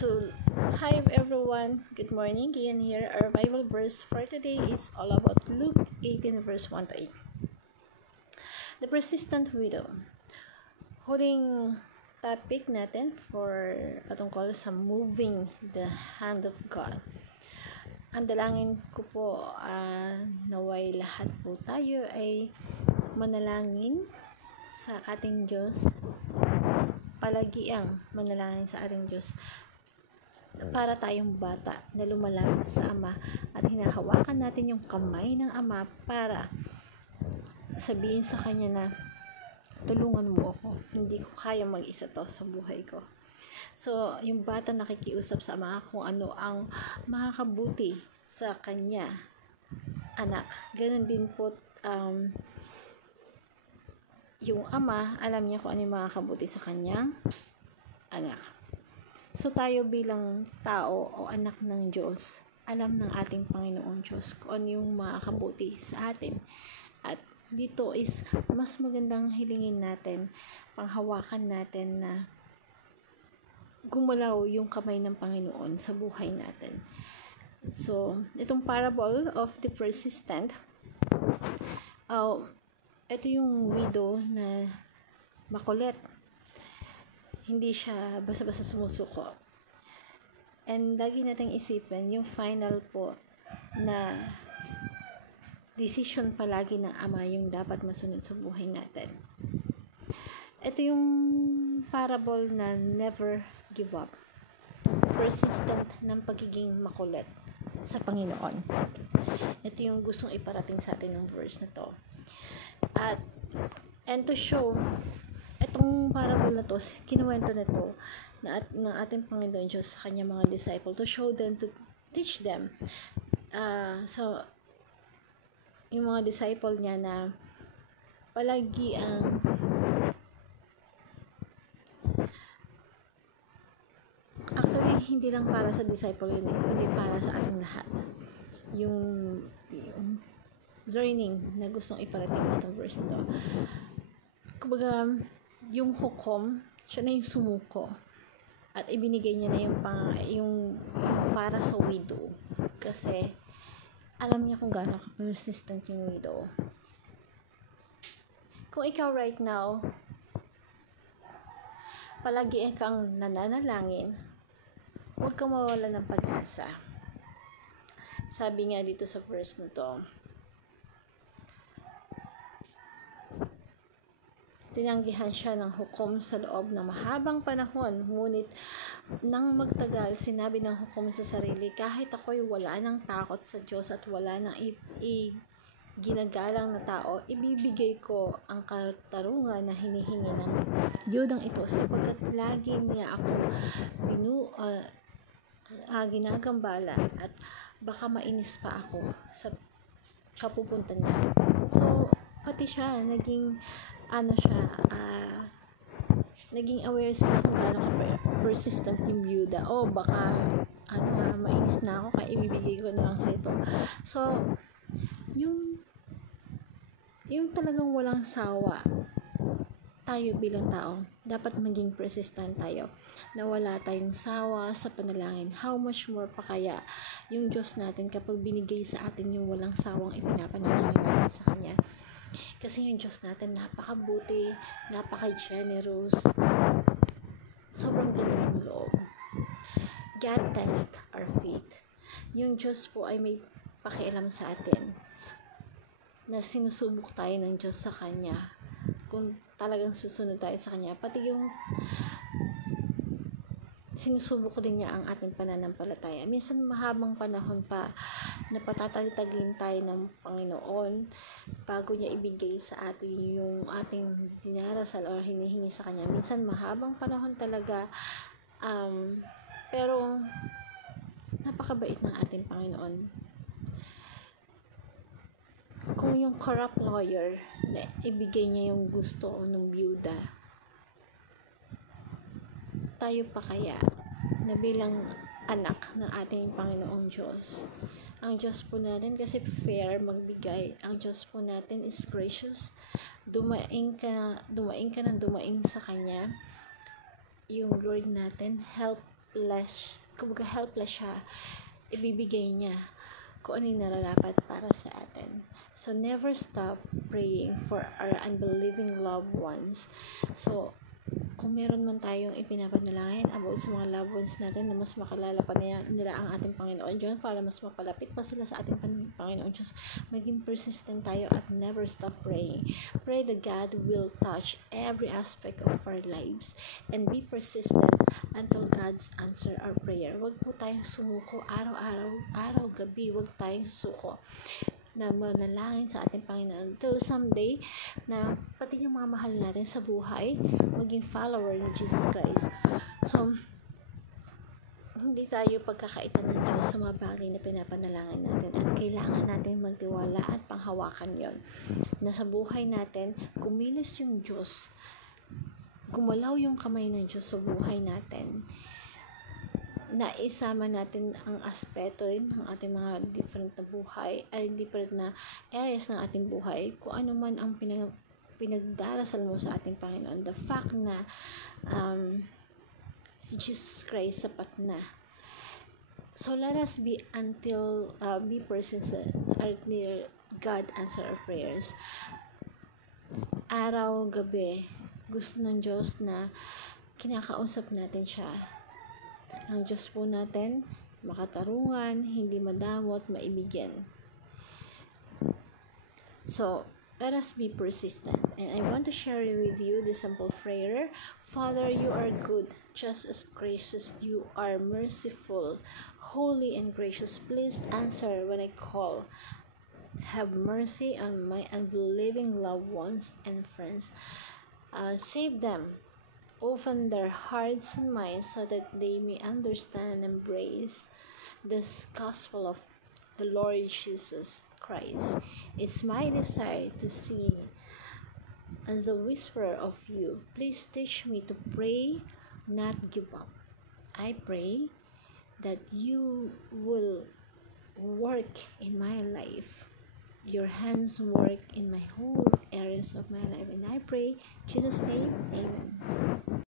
So, hi everyone, good morning, Ian here. Our Bible verse for today is all about Luke 18 verse 1 to 8. The persistent widow. Huling topic natin for patungkol sa moving the hand of God. Ang dalangin ko po naway lahat po tayo ay manalangin sa ating Diyos, palagiang manalangin sa ating Diyos para tayong bata na lumalapit sa Ama at hinahawakan natin yung kamay ng Ama para sabihin sa Kanya na tulungan mo ako, hindi ko kaya mag-isa to sa buhay ko. So, yung bata nakikiusap sa Ama kung ano ang makakabuti sa kanya anak. Ganun din po yung Ama, alam niya kung ano yung makakabuti sa kanyang anak. So, tayo bilang tao o anak ng Diyos, alam ng ating Panginoong Diyos kung ano yung makakabuti sa atin. At dito is mas magandang hilingin natin, panghawakan natin na gumalaw yung kamay ng Panginoon sa buhay natin. So, itong parable of the persistent, ito yung widow na makulit. Hindi siya basta-basta sumusuko. And lagi nating isipin yung final po na decision palagi ng Ama yung dapat masunod sa buhay natin. Ito yung parable na never give up. Persistent ng pagiging makulit sa Panginoon. Ito yung gustong iparating sa atin ng verse na to. And to show, itong parable na to, kinuwento na to ng ating Panginoon Diyos sa kanyang mga disciple to show them, to teach them. So, yung mga disciple niya na palagi ang actually, hindi lang para sa disciple yun hindi para sa ating lahat. Yung learning na gustong iparating itong verse na to. Kumbaga, yung hukom, siya na yung sumuko. At ibinigay niya na yung para sa widow. Kasi, alam niya kung gaano persistent yung widow. Kung ikaw right now, palagi kang nananalangin, huwag kang mawala ng pag-asa. Sabi nga dito sa verse na to, tinanggihan siya ng hukom sa loob ng mahabang panahon, ngunit nang magtagal, sinabi ng hukom sa sarili, kahit ako'y wala ng takot sa Diyos at wala ng ginagalang na tao, ibibigay ko ang katarungan na hinihingi ng biyudang ito sapagkat lagi niya ako ginagambala at baka mainis pa ako sa kapupunta niya. So, pati siya, naging aware sila kung gaano persistent yung byuda. Baka mainis na ako kaya ibibigay ko na lang sa ito. So, yung talagang walang sawa, tayo bilang tao, dapat maging persistent tayo. Na wala tayong sawa sa panalangin. How much more pa kaya yung Diyos natin kapag binigay sa atin yung walang sawang ipinapanalangin natin sa Kanya. Kasi yung Diyos natin napakabuti, napaka-generous, sobrang galing ng loob. God test our faith. Yung Diyos po ay may pakialam sa atin na sinusubok tayo ng Diyos sa Kanya kung talagang susunod tayo sa Kanya. Pati yung sinusubok din niya ang ating pananampalataya. Minsan mahabang panahon pa na patatagtagin tayo ng Panginoon bago niya ibigay sa atin yung ating dinarasal o hinihingi sa Kanya. Minsan mahabang panahon talaga, pero napakabait ng ating Panginoon. Kung yung corrupt lawyer na ibigay niya yung gusto ng byuda, tayo pa kaya na bilang anak ng ating Panginoong Diyos. Ang Diyos po natin kasi fair magbigay. Ang Diyos po natin is gracious. Dumaing ka ng dumaing sa Kanya. Yung Lord natin, help helpless siya, ibibigay niya kung ano yung nararapat para sa atin. So, never stop praying for our unbelieving loved ones. So, kung meron man tayong ipinapanalangin about sa mga loved ones natin na mas makalala pa nila ang ating Panginoon Diyos, para mas mapalapit pa sila sa ating Panginoon Diyos, maging persistent tayo at never stop praying. Pray that God will touch every aspect of our lives and be persistent until God's answer our prayer. Huwag po tayong sumuko araw, gabi, huwag tayong susuko na manalangin sa ating Panginoon until someday na pati yung mga mahal natin sa buhay maging follower ni Jesus Christ. So, hindi tayo pagkakaitan ng Diyos sa mga bagay na pinapanalangin natin, at kailangan natin magtiwala at panghawakan yon, na sa buhay natin kumilos yung Diyos, gumalaw yung kamay ng Diyos sa buhay natin, na isama natin ang aspeto rin ng ating mga different na areas ng ating buhay, kung ano man ang pinagdarasal mo sa ating Panginoon. The fact na si Jesus Christ sapat na. So let us be persistent until God answer our prayers. Araw, gabi, gusto ng Diyos na kinakausap natin siya. Ang Diyos po natin, makatarungan, hindi madamot, maibigyan. So, let us be persistent. And I want to share with you the simple prayer. Father, you are good, just as gracious. You are merciful, holy and gracious. Please answer when I call. Have mercy on my unbelieving loved ones and friends. Save them. Open their hearts and minds so that they may understand and embrace this gospel of the Lord Jesus Christ. It's my desire to see as a whisperer of you. Please teach me to pray, not give up. I pray that you will work in my life. Your hands work in my whole areas of my life. And I pray, in Jesus' name, amen.